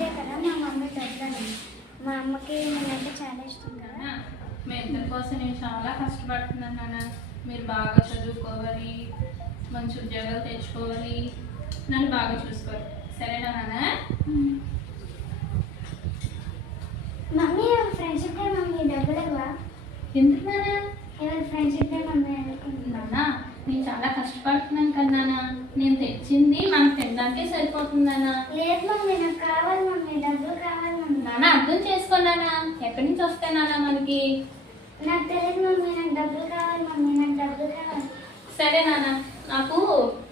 Day కదా మా mummy డబ్బులు మా అమ్మకి నేనంటే చాలా ఇష్టం కదా. మీ ఇద్దరి కోసం నేను చాలా కష్టపడుతున్నాను నాన్న. మీరు బాగా చదువుకోవాలి, మంచి ఉద్యోగాలు తెచ్చుకోవాలి, నన్ను బాగా చూసుకోవాలి, సరేనా నాన్న? మమ్మీ ఫ్రెండ్షిప్ డే మమ్మీ డబ్బులు ఇవ్వా? ఎందుకు నాన్న? ఎవరి ఫ్రెండ్షిప్ డే మమ్మీ అనుకుంటున్నా. నేను చాలా కష్టపడుతున్నాను కదా నాన్న. నేను తెచ్చింది మనకు తినడానికే సరిపోతుందన్నా. లేదు మమ్మీ, నాకు కావాలి మమ్మీ, డబ్బులు కావాలి మమ్మీ. నాన్న అర్థం చేసుకున్నానా? ఎక్కడి నుంచి వస్తాయి నాన్న మనకి? నాకు తెలియదు మమ్మీ, నాకు డబ్బులు కావాలి మమ్మీ, నాకు డబ్బులు కావాలి. సరే నాన్న, నాకు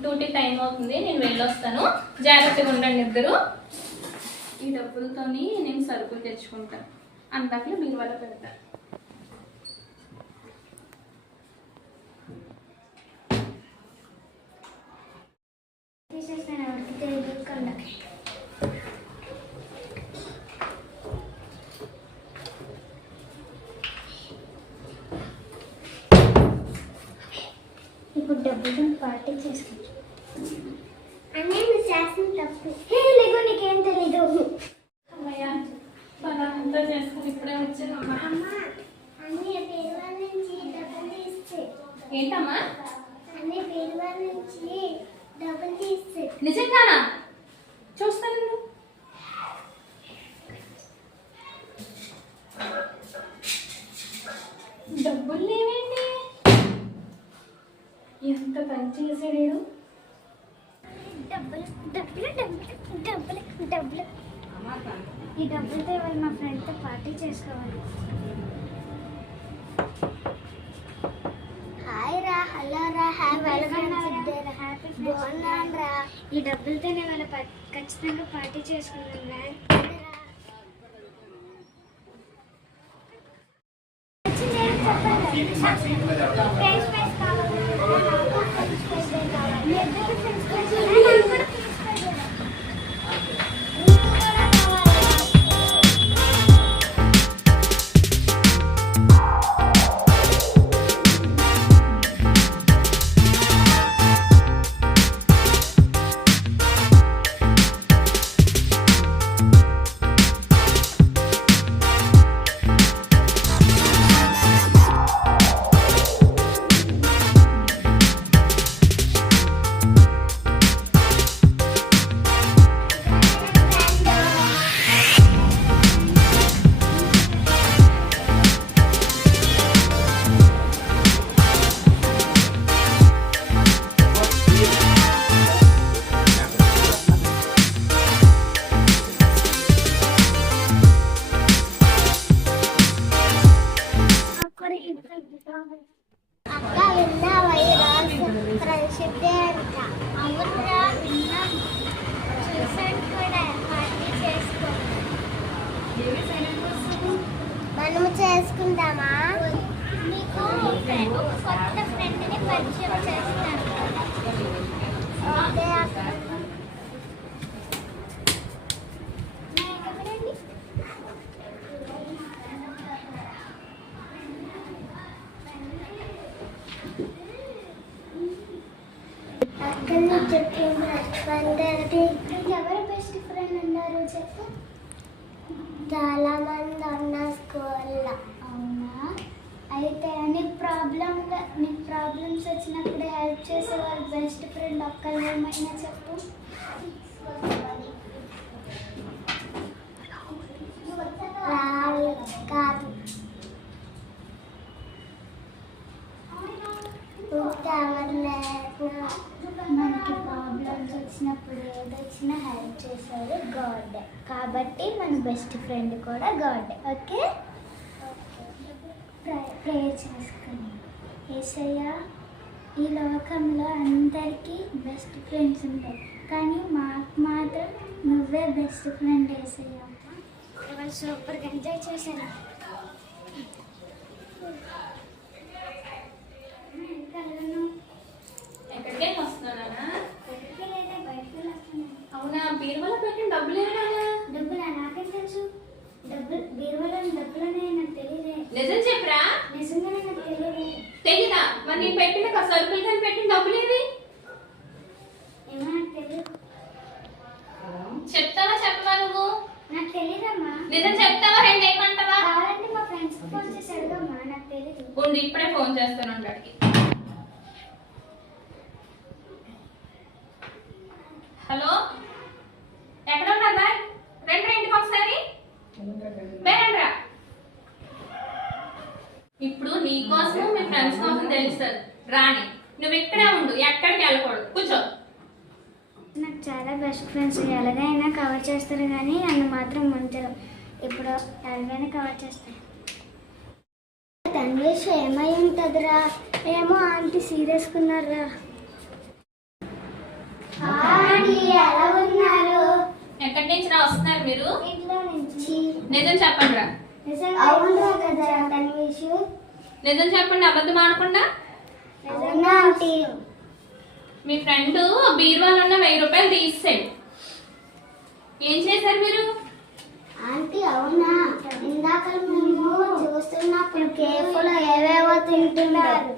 డ్యూటీ టైం అవుతుంది, నేను వెళ్ళొస్తాను. జాగ్రత్తగా ఉండండి ఇద్దరు. ఈ డబ్బులతోని నేను సరుకులు తెచ్చుకుంటాను. అంతట్లో మీరు వల్ల పెడతాను. తీసేస్తాను, ఎవరికి తెలియకుండా. ఇప్పుడు డబ్బులు పార్టీ చేసుకోవచ్చు. అన్నీ నువ్వు చేసిన తప్పు. లేకు, నీకేం తెలీదు. అమ్మయ్య, పదంతా చేసుకుని ఇప్పుడే వచ్చానమ్మా. అన్నీ పేరు వాళ్ళ నుంచి డబ్బులు తీస్తే. ఏంటమ్మా? అన్నీ పేరు వాళ్ళ నుంచి డబ్బులు తీస్తే. నిజంగానా? చూస్తాను. డబ్బులు లేవేంటి? ఎంత పని చేసాడు. డబ్బులు డబ్బులు డబ్బులు డబ్బులు డబ్బులు. ఈ డబ్బులతో ఇవాళ మా ఫ్రెండ్తో పార్టీ చేసుకోవాలి. హాయ్ రా, హలో రా, హ్యాపీ బాగున్నాను రా. ఈ డబ్బులతో నేను వాళ్ళ ఖచ్చితంగా పార్టీ చేసుకున్నాను రా. అక్క విన్నావా ఈరోజు ఫ్రెండ్షిప్ డే అంట? అవునరా విన్నాను, చూసాను కూడా. పార్టీ చేసుకో. మనము చేసుకుందామా? నీకు కొత్త ఫ్రెండ్ని పరిచయం చేస్తాను. ఓకే అక్క. ఎవరు బెస్ట్ ఫ్రెండ్ అన్నారు చెప్పు? చాలా మంది ఉన్న స్కూల్లో. అవునా? అయితే నీకు ప్రాబ్లమ్స్ వచ్చినప్పుడు హెల్ప్ చేసే వాళ్ళు బెస్ట్ ఫ్రెండ్ ఒక్కళ్ళు ఏమైనా చెప్పు. కాదు, మనకి ప్రాబ్లమ్స్ వచ్చినప్పుడు ఏదొచ్చినా హెల్ప్ చేసేది గాడ్. కాబట్టి మన బెస్ట్ ఫ్రెండ్ కూడా గాడ్. ఓకే, ప్రేయర్ చేసుకుని. యేసయ్యా, ఈ లోకంలో అందరికీ బెస్ట్ ఫ్రెండ్స్ ఉంటాయి, కానీ మాకు మాత్రం నువ్వే బెస్ట్ ఫ్రెండ్ యేసయ్యా. ఇవాళ సూపర్గా ఎంజాయ్ చేశాను. ఎక్కడికే వస్తున్నానా? అవునా? బీరువాలో పెట్టిన డబ్బులు డబ్బులా? నాకేం తెలుసు. బీరువాలో డబ్బులనే నాకు తెలియదే. నిజం చెప్పరా? నిజంగానే నాకు తెలియదే. తెలీదా? మరి నేను పెట్టిన సరుకులు కానీ పెట్టిన డబ్బులు ఏవి? ఏమో నాకు తెలియదు. చెప్తావా చెప్పవా నువ్వు? తెలియదమ్మా. నిజం చెప్తావా రెండు ఏమంటావా? కావాలంటే మా ఫ్రెండ్స్ ఫోన్ చేసి అడుగమ్మా, నాకు తెలియదు. ఉండి ఇప్పుడే ఫోన్ చేస్తాను అడిగి. హలో, ఎక్కడ ఉన్నారు బాయ్? రండి ఇంటికి ఒకసారి. రండిరా. ఇప్పుడు నీ కోసం మీ ఫ్రెండ్స్ కోసం తెలుస్తుంది రాని. నువ్వు ఇక్కడే ఉండు, ఎక్కడికి వెళ్ళకూడదు. కూర్చో. నాకు చాలా బెస్ట్ ఫ్రెండ్స్, ఎలాగైనా కవర్ చేస్తారు కానీ నన్ను మాత్రం ఉంచరు. ఇప్పుడు ఎలాగైనా కవర్ చేస్తాను. తన్వేష్ ఏమై ఉంటుందిరా? ఏమో ఆంటీ సీరియస్గా ఉన్నారా? ఎలా ఉన్నారు? ఎక్కడి నుంచి రా వస్తున్నారు మీరు? ఇంట్లో నుంచి. నిజం చెప్పండి రా. అవునురా కదా తన్వేష్? నిజం చెప్పండి, అబద్ధం ఆడకుండా. అవునా ఆంటీ? మీ ఫ్రెండ్ బీరువాలో ఉన్న 1000 రూపాయలు తీసాడు. ఏం చేశారు మీరు? ఆంటీ అవునా? ఇందాక మేము చూస్తున్నప్పుడు కేఫ్లో ఏవేవో తింటున్నారు.